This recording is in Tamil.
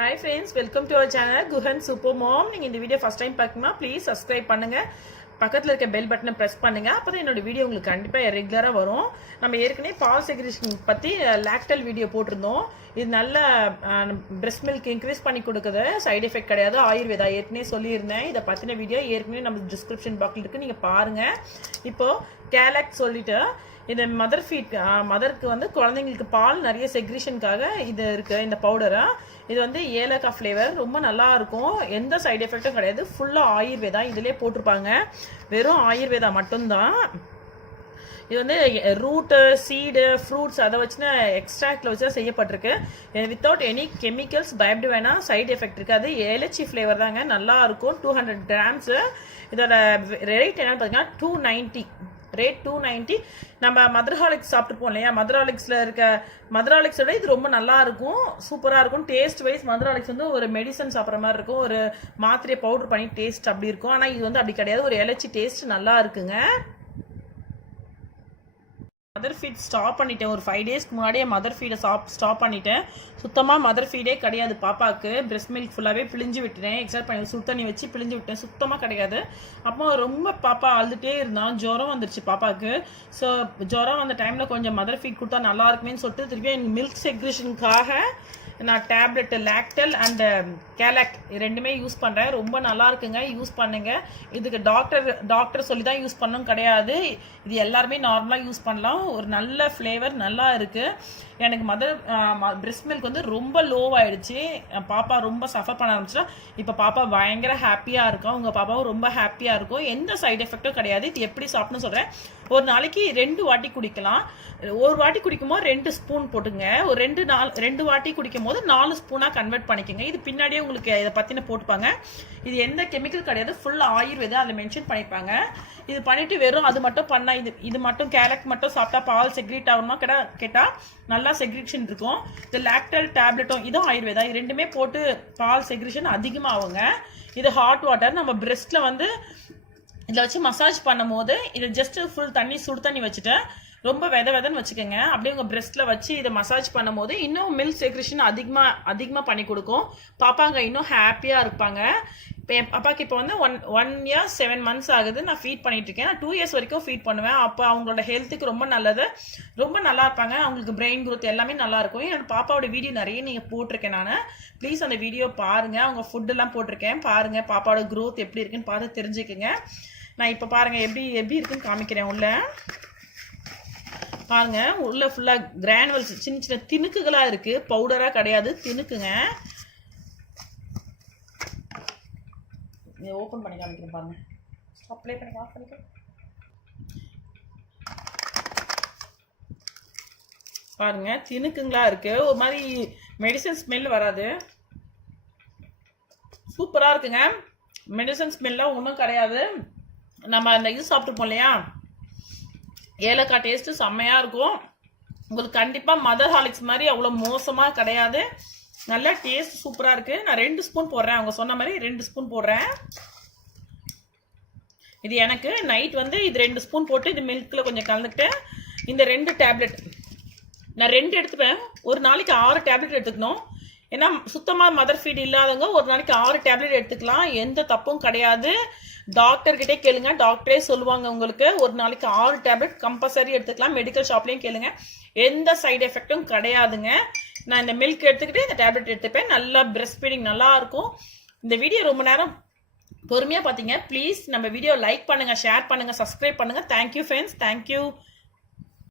Hi friends, welcome to our channel Guhan Super Mom. நீங்க இந்த வீடியோ ஃபர்ஸ்ட் டைம் பார்க்கணுமா ப்ளீஸ் சப்ஸ்கிரைப் பண்ணுங்க. பக்கத்துல இருக்க பெல் பட்டனை பிரஸ் பண்ணுங்க. அப்பதான் என்னோட வீடியோ உங்களுக்கு கண்டிப்பா ரெகுலரா வரும். நம்ம ஏற்கனவே பால் செக்ரேஷன் பத்தி லாக்டல் வீடியோ போட்டிருந்தோம். இது நல்ல பிரஸ்ட் மில்க் இன்க்ரீஸ் பண்ணி கொடுக்குது, சைடு எஃபெக்ட் கிடையாது, ஆயுர்வேதா ஏற்கனவே சொல்லியிருந்தேன். இதை பத்தின வீடியோ ஏற்கனவே நம்ம டிஸ்கிரிப்ஷன் பாக்ஸ்ல இருக்கு, நீங்க பாருங்க. இப்போ கேலக் சொல்லிட்டு இது மதர் ஃபீட் மதருக்கு வந்து குழந்தைங்களுக்கு பால் நிறைய செக்ரேஷனுக்காக இது இருக்கு. இந்த பவுடரா இது வந்து ஏலக்காய் ஃப்ளேவர் ரொம்ப நல்லா இருக்கும், எந்த சைடு எஃபெக்டும் கிடையாது, ஃபுல்லா ஆயுர்வேதா இதுலயே போட்டிருப்பாங்க, வெறும் ஆயுர்வேதா மட்டும்தான். இது வந்து ரூட்டு சீடு ஃப்ரூட்ஸ் அதை வச்சுன்னு எக்ஸ்ட்ராக்டில் வச்சு செய்யப்பட்டிருக்கு. வித்தவுட் எனி கெமிக்கல்ஸ், பயப்பட வேணாம், சைடு எஃபெக்ட் இருக்காது. ஏலச்சி ஃப்ளேவர் தாங்க, நல்லா இருக்கும். 200 கிராம்ஸ். இதோட ரேட் என்னன்னு பார்த்தீங்கன்னா 290 ரேட் 290. நம்ம மதர்ஹாலிக்ஸ் சாப்பிட்டுப்போம் இல்லையா, மதர்ஹாலிக்ஸ்ல இருக்க மதர்ஹாலிக்ஸோட இது ரொம்ப நல்லா இருக்கும், சூப்பரா இருக்கும். டேஸ்ட் வைஸ் மதர்ஹாலிக்ஸ் வந்து ஒரு மெடிசன் சாப்பிட்ற மாதிரி இருக்கும், ஒரு மாத்திரையை பவுடர் பண்ணி டேஸ்ட் அப்படி இருக்கும். ஆனால் இது வந்து அப்படி கிடையாது, ஒரு இலச்சி டேஸ்ட் நல்லா இருக்குங்க. மதர் ஃபீட் ஸ்டாப் பண்ணிட்டேன், ஒரு 5 டேஸ்க்கு முன்னாடியே மதர் ஃபீடை ஸ்டாப் பண்ணிட்டேன். சுத்தமாக மதர் ஃபீடே கிடையாது பாப்பாவுக்கு. பிரெஸ்ட் மில்க் ஃபுல்லாகவே பிழிஞ்சு விட்டுட்டேன், எக்ஸ்ட்ரா பண்ணி சுடு தண்ணி வச்சு பிழிஞ்சு விட்டேன், சுத்தமாக கிடையாது. அப்போ ரொம்ப பாப்பா அழுதுகிட்டே இருந்தான், ஜுரம் வந்துருச்சு பாப்பாவுக்கு. ஸோ ஜுரம் வந்த டைமில் கொஞ்சம் மதர் ஃபீட் கொடுத்தா நல்லா இருக்குமேன்னு சொல்லிட்டு திருப்பி எனக்கு மில்க் செக்ரேஷனுக்காக நான் டேப்லெட் லாக்டல் அண்ட் கேலக் ரெண்டுமே யூஸ் பண்ணுறேன். ரொம்ப நல்லா இருக்குங்க, யூஸ் பண்ணுங்க. இதுக்கு டாக்டர் சொல்லி தான் யூஸ் பண்ணணும் கிடையாது, இது எல்லாருமே நார்மலாக யூஸ் பண்ணலாம். ஒரு நல்ல ஃப்ளேவர் நல்லா இருக்கு. எனக்கு பிரெஸ்ட் மில்க் வந்து ரொம்ப லோவாயிடுச்சு, பாப்பா ரொம்ப சஃபர் பண்ண ஆரம்பிச்சா. இப்போ பாப்பா பயங்கர ஹாப்பியாக இருக்கும், உங்கள் பாப்பாவும் ரொம்ப ஹாப்பியாக இருக்கும், எந்த சைடு எஃபெக்டும் கிடையாது. இது எப்படி சாப்பிட்ணும்னு சொல்கிறேன். ஒரு நாளைக்கு 2 வாட்டி குடிக்கலாம். ஒரு வாட்டி குடிக்கும் போது 2 ஸ்பூன் போட்டுங்க. ஒரு 2 வாட்டி குடிக்கும் போது 4 ஸ்பூனாக கன்வெர்ட் பண்ணிக்கோங்க. இது பின்னாடியே உங்களுக்கு இதை பற்றின போட்டுப்பாங்க. இது எந்த கெமிக்கல் கிடையாது, ஃபுல் ஆயுர்வேதா அதில் மென்ஷன் பண்ணியிருப்பாங்க. இது பண்ணிட்டு வெறும் அது மட்டும் பண்ணா, இது மட்டும் கேலக் மட்டும் சாப்பிட்டா பால் செக்ரேட் ஆகுமா கேட்டால் நல்லா செக்ரேஷன் இருக்கும். இந்த லாக்டல் டேப்லெட்டும் இதுவும் ஆயுர்வேதா, இது ரெண்டுமே போட்டு பால் செக்ரேஷன் அதிகமாகுங்க. இது ஹாட் வாட்டர் நம்ம பிரெஸ்ட்ல வந்து இதில் வச்சு மசாஜ் பண்ணும் போது இதை ஜஸ்ட் ஃபுல் சுடு தண்ணி வச்சுட்டு ரொம்ப வெதன்னு வச்சுக்கோங்க. அப்படியே உங்கள் பிரெஸ்ட்ல வச்சு இதை மசாஜ் பண்ணும் போது இன்னும் மில்க் செக்ரேஷன் அதிகமாக பண்ணி கொடுக்கும். பாப்பாங்க இன்னும் ஹாப்பியாக இருப்பாங்க. இப்போ என் பாப்பாக்கு இப்போ வந்து 1 year 7 months ஆகுது, நான் ஃபீட் பண்ணிட்டு இருக்கேன். நான் 2 years வரைக்கும் ஃபீட் பண்ணுவேன். அப்போ அவங்களோட ஹெல்த்துக்கு ரொம்ப நல்லது, ரொம்ப நல்லா இருப்பாங்க, அவங்களுக்கு பிரெயின் growth எல்லாமே நல்லா இருக்கும். என்னோட பாப்பாவோட வீடியோ நிறைய நீங்கள் போட்டிருக்கேன் நான், ப்ளீஸ் அந்த வீடியோ பாருங்க. அவங்க ஃபுட்டெல்லாம் போட்டிருக்கேன் பாருங்க, பாப்பாவோட growth எப்படி இருக்குன்னு பார்த்து தெரிஞ்சுக்கோங்க. நான் இப்போ பாருங்க எப்படி இருக்குன்னு காமிக்கிறேன். உள்ள பாருங்க, உள்ள ஃபுல்லா கிரானுவல்ஸ் சின்ன திணுக்குகளா இருக்கு, பவுடரா கிடையாது, திணுக்குங்க. ஓபன் பண்ணி காமிக்கிறேன் பாருங்க, அப்ளை பண்ணி ஆஃப் பண்ணிக்கிறேன் பாருங்க, திணுக்குங்களா இருக்கு, ஒரு மாதிரி மெடிசன் ஸ்மெல் வராது, சூப்பரா இருக்குங்க. மெடிசன் ஸ்மெல்லாம் ஒன்றும் கிடையாது. நம்ம அந்த இது சாப்பிட்டுப்போம் இல்லையா, ஏலக்காய் டேஸ்ட்டு செம்மையாக இருக்கும். உங்களுக்கு கண்டிப்பாக மதர் ஹாலிக்ஸ் மாதிரி அவ்வளோ மோசமாக கிடையாது, நல்ல டேஸ்ட் சூப்பராக இருக்குது. நான் 2 ஸ்பூன் போடுறேன், அவங்க சொன்ன மாதிரி 2 ஸ்பூன் போடுறேன். இது எனக்கு நைட் வந்து இது 2 ஸ்பூன் போட்டு இது மில்கில் கொஞ்சம் கலந்துக்கிட்டு இந்த 2 டேப்லெட் நான் 2 எடுத்துப்பேன். ஒரு நாளைக்கு 6 டேப்லெட் எடுத்துக்கணும். ஏன்னா சுத்தமாக மதர் ஃபீட் இல்லாதவங்க ஒரு நாளைக்கு 6 டேப்லெட் எடுத்துக்கலாம், எந்த தப்பும் கிடையாது. டாக்டர்கிட்டே கேளுங்க, டாக்டரே சொல்லுவாங்க உங்களுக்கு. ஒரு நாளைக்கு 6 டேப்லெட் கம்பல்சரி எடுத்துக்கலாம். மெடிக்கல் ஷாப்லேயும் கேளுங்க, எந்த சைடு எஃபெக்டும் கிடையாதுங்க. நான் இந்த மில்க் எடுத்துக்கிட்டு இந்த டேப்லெட் எடுத்துப்பேன், நல்லா பிரெஸ்ட் ஃபீடிங் நல்லா இருக்கும். இந்த வீடியோ ரொம்ப நேரம் பொறுமையாக பார்த்தீங்க. ப்ளீஸ் நம்ம வீடியோ லைக் பண்ணுங்க, ஷேர் பண்ணுங்க, சப்ஸ்கிரைப் பண்ணுங்க. Thank you friends, thank you.